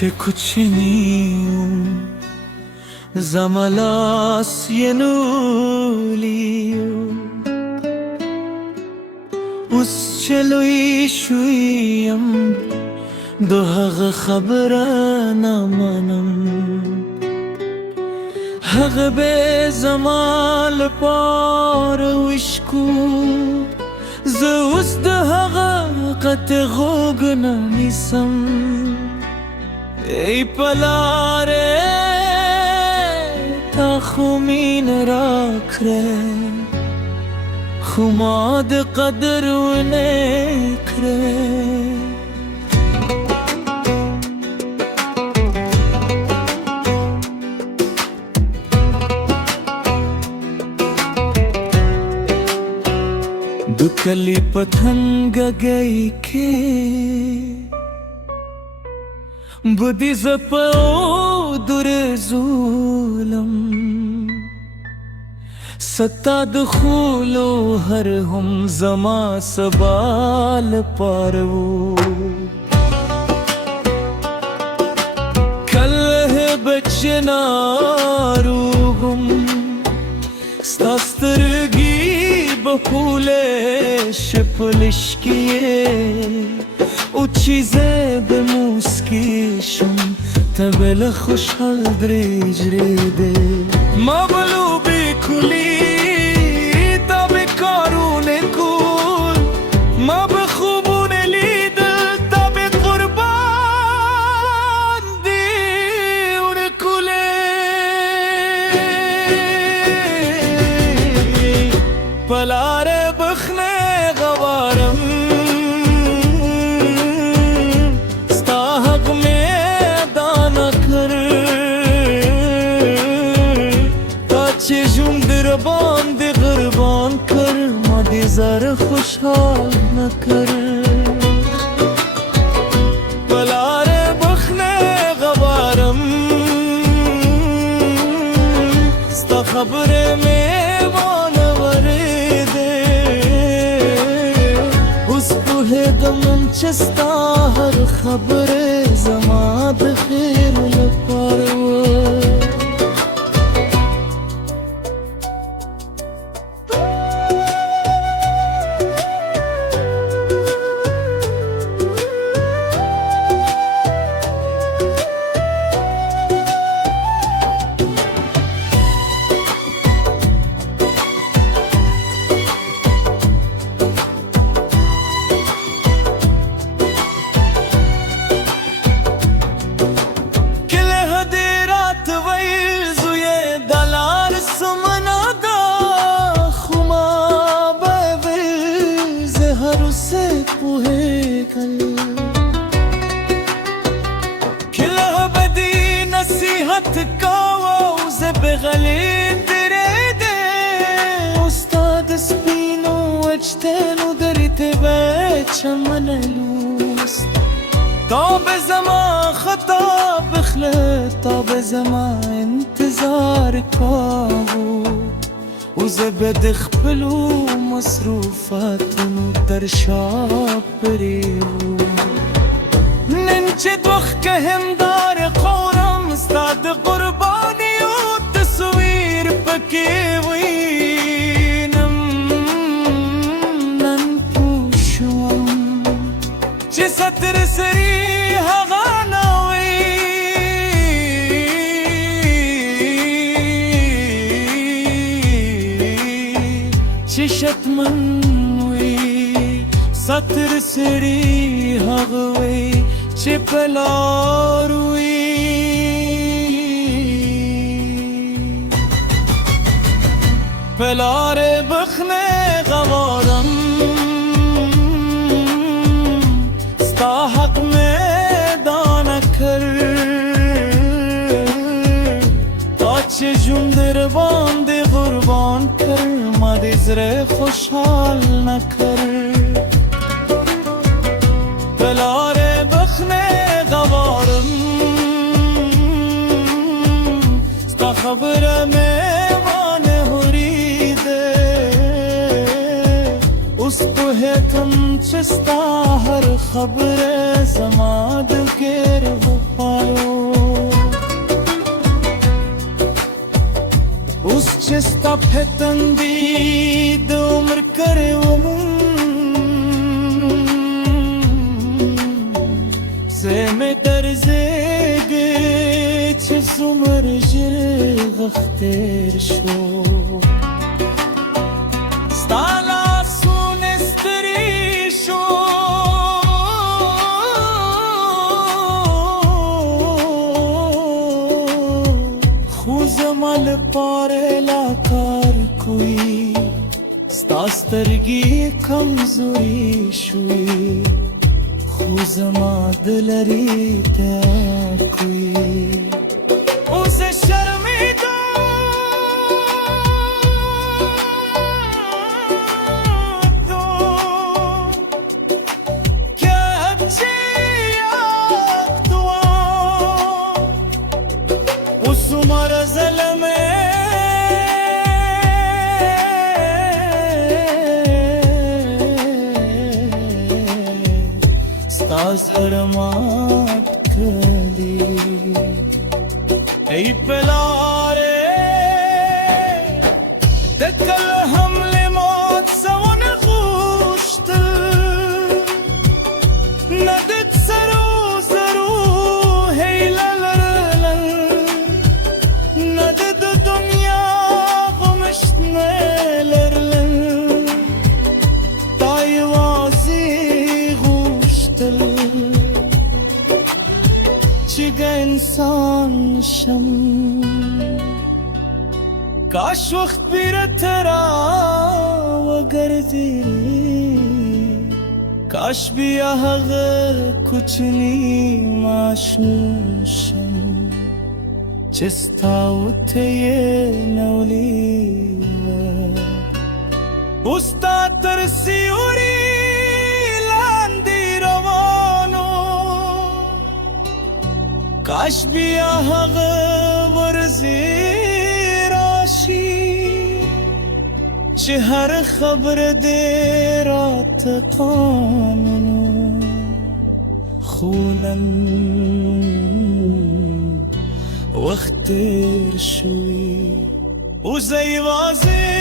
Çe kuçinium Zamalas yenuliu Us çelui şuyam Doha khabra namanam Hag be zamal par wishku Zeus daha qat gogna nisam Ey palare ta khumin rakre Khumad qadr nekre Dukali pathan gay ke Budi zapao dur zulam Satta dukhulo har hum zama sabal parvo Kal hai bachna ruhum Stastargi bahule shpalishkiye Uchize be muskishum Tabela khushhal drejrede Mablu bi kuli Tabe karune kul Mab khubune lidl Tabe qurban di unkule Palare bakhne gawaram Band gurban kar madi zar khushhal na kar Palare bakhne gawaram Sta khabre mein vanwarde Us tuhe damun chasta har khabre zamad khairul parwa بغلين دريدي أستاذ سبينو وجتين ودريت بيت شمنلوس طاب زمان خطاب بخلت طاب زمان انتظار كابو وزبد خبلو مصروفات ودر شاب بريو ننجد وخكهم دار قورم استاد قرباني Kevinam nan pushum che satr sri haganawi che shatmanwi satr sri hagwi che palarwi Palare bakhne gawaram Sta haq meydan kar Tache jumdir bandi qurban kar Madi zre khushhal na kar Palare bakhne gawaram Sta khabra तुम चिस्ता हर खबर ज़माद के रूपायो اوس چې ستا فتندي د عمر کړی وم زه مې درزېږې چې څومره ژر وخت تېر شو ستا لاسونه ستړي شو خو زما لپاره لا کار کوي ستا سترګې کمزوري شوې خو زما د لرې تا کوي اوس شرمېږم زرمات کلی ای پلاره دکل حمل موت سون غوشتل ندد سرو زرو هیلا لرلن ندد دنیا غمشتنه لرلن تای وازی غوشتل انسان شم کاش وخت بیرته را وګرځي کاش بیا هغه کوچنی ماشوم شم چې ستا وته یې نولي اوس تا تر سیوري کاش بیا هغه ورځې راشي چې هر خبره دې راته قانون خو نن وخت تېر شوی اوس یوازې